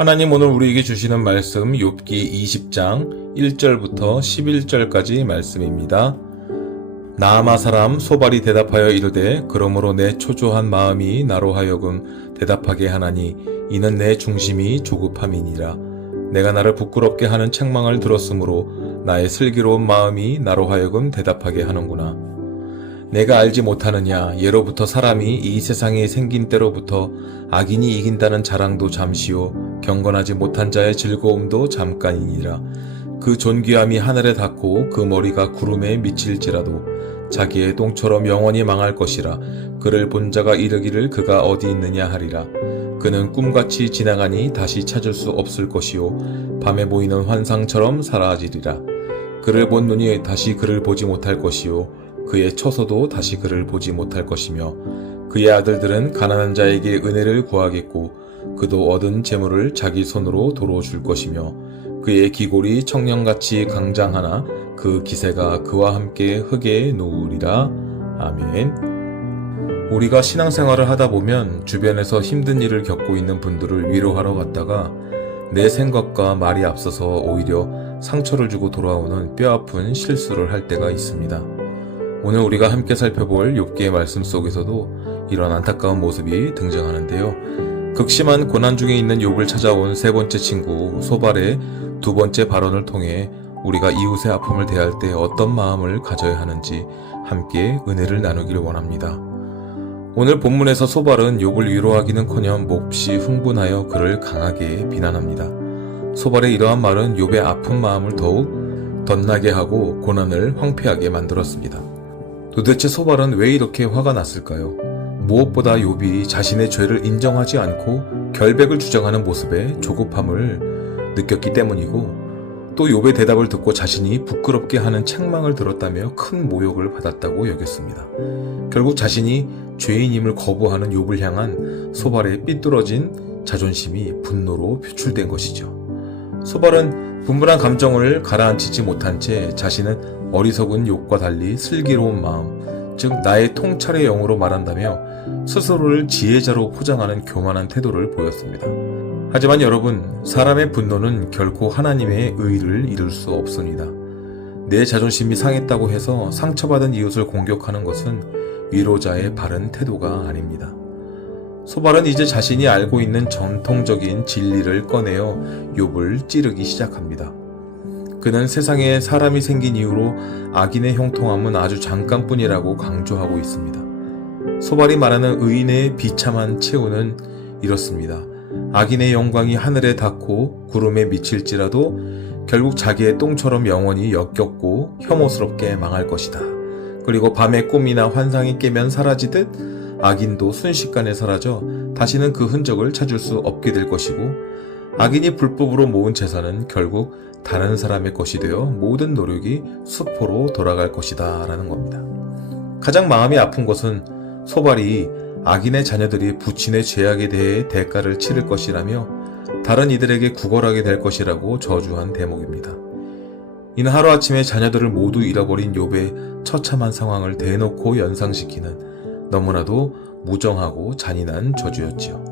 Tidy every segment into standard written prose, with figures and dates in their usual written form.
하나님 오늘 우리에게 주시는 말씀 욥기 20장 1절부터 11절까지 말씀입니다. 나아마 사람 소발이 대답하여 이르되 그러므로 내 초조한 마음이 나로 하여금 대답하게 하나니 이는 내 중심이 조급함이니라. 내가 나를 부끄럽게 하는 책망을 들었으므로 나의 슬기로운 마음이 나로 하여금 대답하게 하는구나. 내가 알지 못하느냐. 예로부터 사람이 이 세상에 생긴 때로부터 악인이 이긴다는 자랑도 잠시요 경건하지 못한 자의 즐거움도 잠깐이니라. 그 존귀함이 하늘에 닿고 그 머리가 구름에 미칠지라도 자기의 똥처럼 영원히 망할 것이라. 그를 본 자가 이르기를 그가 어디 있느냐 하리라. 그는 꿈같이 지나가니 다시 찾을 수 없을 것이요 밤에 보이는 환상처럼 사라지리라. 그를 본 눈이 다시 그를 보지 못할 것이요 그의 처소도 다시 그를 보지 못할 것이며 그의 아들들은 가난한 자에게 은혜를 구하겠고 그도 얻은 재물을 자기 손으로 도로 줄 것이며 그의 기골이 청년같이 강장하나 그 기세가 그와 함께 흙에 누우리라. 아멘. 우리가 신앙생활을 하다 보면 주변에서 힘든 일을 겪고 있는 분들을 위로하러 갔다가 내 생각과 말이 앞서서 오히려 상처를 주고 돌아오는 뼈아픈 실수를 할 때가 있습니다. 오늘 우리가 함께 살펴볼 욥기의 말씀 속에서도 이런 안타까운 모습이 등장하는데요. 극심한 고난 중에 있는 욥을 찾아온 세 번째 친구 소발의 두 번째 발언을 통해 우리가 이웃의 아픔을 대할 때 어떤 마음을 가져야 하는지 함께 은혜를 나누기를 원합니다. 오늘 본문에서 소발은 욥을 위로하기는커녕 몹시 흥분하여 그를 강하게 비난합니다. 소발의 이러한 말은 욥의 아픈 마음을 더욱 덧나게 하고 고난을 황폐하게 만들었습니다. 도대체 소발은 왜 이렇게 화가 났을까요? 무엇보다 욥이 자신의 죄를 인정하지 않고 결백을 주장하는 모습에 조급함을 느꼈기 때문이고 또 욥의 대답을 듣고 자신이 부끄럽게 하는 책망을 들었다며 큰 모욕을 받았다고 여겼습니다. 결국 자신이 죄인임을 거부하는 욥을 향한 소발의 삐뚤어진 자존심이 분노로 표출된 것이죠. 소발은 분분한 감정을 가라앉히지 못한 채 자신은 어리석은 욥과 달리 슬기로운 마음, 즉 나의 통찰의 영으로 말한다며 스스로를 지혜자로 포장하는 교만한 태도를 보였습니다. 하지만 여러분, 사람의 분노는 결코 하나님의 의를 이룰 수 없습니다. 내 자존심이 상했다고 해서 상처받은 이웃을 공격하는 것은 위로자의 바른 태도가 아닙니다. 소발은 이제 자신이 알고 있는 전통적인 진리를 꺼내어 욥을 찌르기 시작합니다. 그는 세상에 사람이 생긴 이후로 악인의 형통함은 아주 잠깐뿐이라고 강조하고 있습니다. 소발이 말하는 의인의 비참한 최후는 이렇습니다. 악인의 영광이 하늘에 닿고 구름에 미칠지라도 결국 자기의 똥처럼 영원히 역겹고 혐오스럽게 망할 것이다. 그리고 밤에 꿈이나 환상이 깨면 사라지듯 악인도 순식간에 사라져 다시는 그 흔적을 찾을 수 없게 될 것이고 악인이 불법으로 모은 재산은 결국 다른 사람의 것이 되어 모든 노력이 수포로 돌아갈 것이다 라는 겁니다. 가장 마음이 아픈 것은 소발이 악인의 자녀들이 부친의 죄악에 대해 대가를 치를 것이라며 다른 이들에게 구걸하게 될 것이라고 저주한 대목입니다. 이는 하루아침에 자녀들을 모두 잃어버린 욥의 처참한 상황을 대놓고 연상시키는 너무나도 무정하고 잔인한 저주였지요.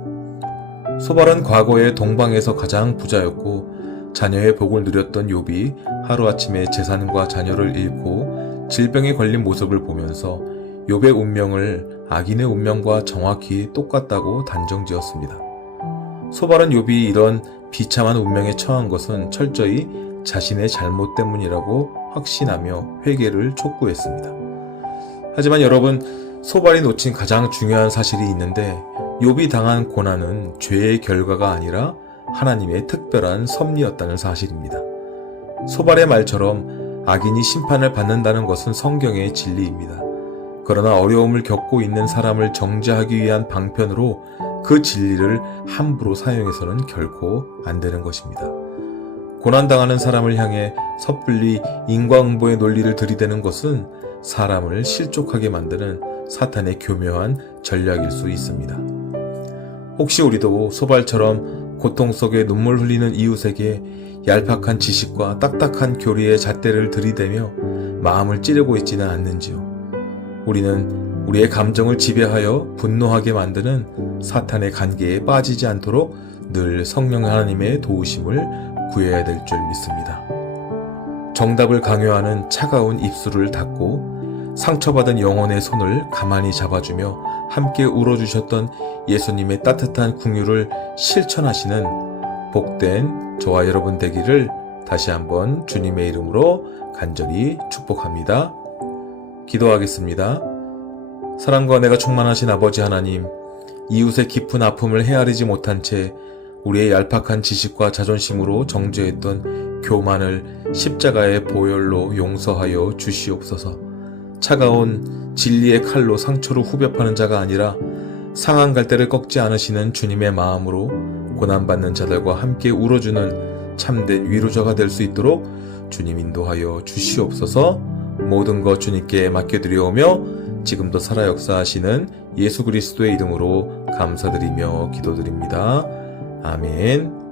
소발은 과거에 동방에서 가장 부자였고 자녀의 복을 누렸던 욥이 하루아침에 재산과 자녀를 잃고 질병에 걸린 모습을 보면서 욥의 운명을 악인의 운명과 정확히 똑같다고 단정지었습니다. 소발은 욥이 이런 비참한 운명에 처한 것은 철저히 자신의 잘못 때문이라고 확신하며 회개를 촉구했습니다. 하지만 여러분, 소발이 놓친 가장 중요한 사실이 있는데 욥이 당한 고난은 죄의 결과가 아니라 하나님의 특별한 섭리였다는 사실입니다. 소발의 말처럼 악인이 심판을 받는다는 것은 성경의 진리입니다. 그러나 어려움을 겪고 있는 사람을 정죄하기 위한 방편으로 그 진리를 함부로 사용해서는 결코 안 되는 것입니다. 고난당하는 사람을 향해 섣불리 인과응보의 논리를 들이대는 것은 사람을 실족하게 만드는 사탄의 교묘한 전략일 수 있습니다. 혹시 우리도 소발처럼 고통 속에 눈물 흘리는 이웃에게 얄팍한 지식과 딱딱한 교리의 잣대를 들이대며 마음을 찌르고 있지는 않는지요? 우리는 우리의 감정을 지배하여 분노하게 만드는 사탄의 관계에 빠지지 않도록 늘 성령 하나님의 도우심을 구해야 될 줄 믿습니다. 정답을 강요하는 차가운 입술을 닫고 상처받은 영혼의 손을 가만히 잡아주며 함께 울어주셨던 예수님의 따뜻한 긍휼을 실천하시는 복된 저와 여러분 되기를 다시 한번 주님의 이름으로 간절히 축복합니다. 기도하겠습니다. 사랑과 내가 충만하신 아버지 하나님, 이웃의 깊은 아픔을 헤아리지 못한 채 우리의 얄팍한 지식과 자존심으로 정죄했던 교만을 십자가의 보혈로 용서하여 주시옵소서. 차가운 진리의 칼로 상처로 후벼 파는 자가 아니라 상한 갈대를 꺾지 않으시는 주님의 마음으로 고난받는 자들과 함께 울어주는 참된 위로자가 될 수 있도록 주님 인도하여 주시옵소서. 모든 것 주님께 맡겨드리오며 지금도 살아 역사하시는 예수 그리스도의 이름으로 감사드리며 기도드립니다. 아멘.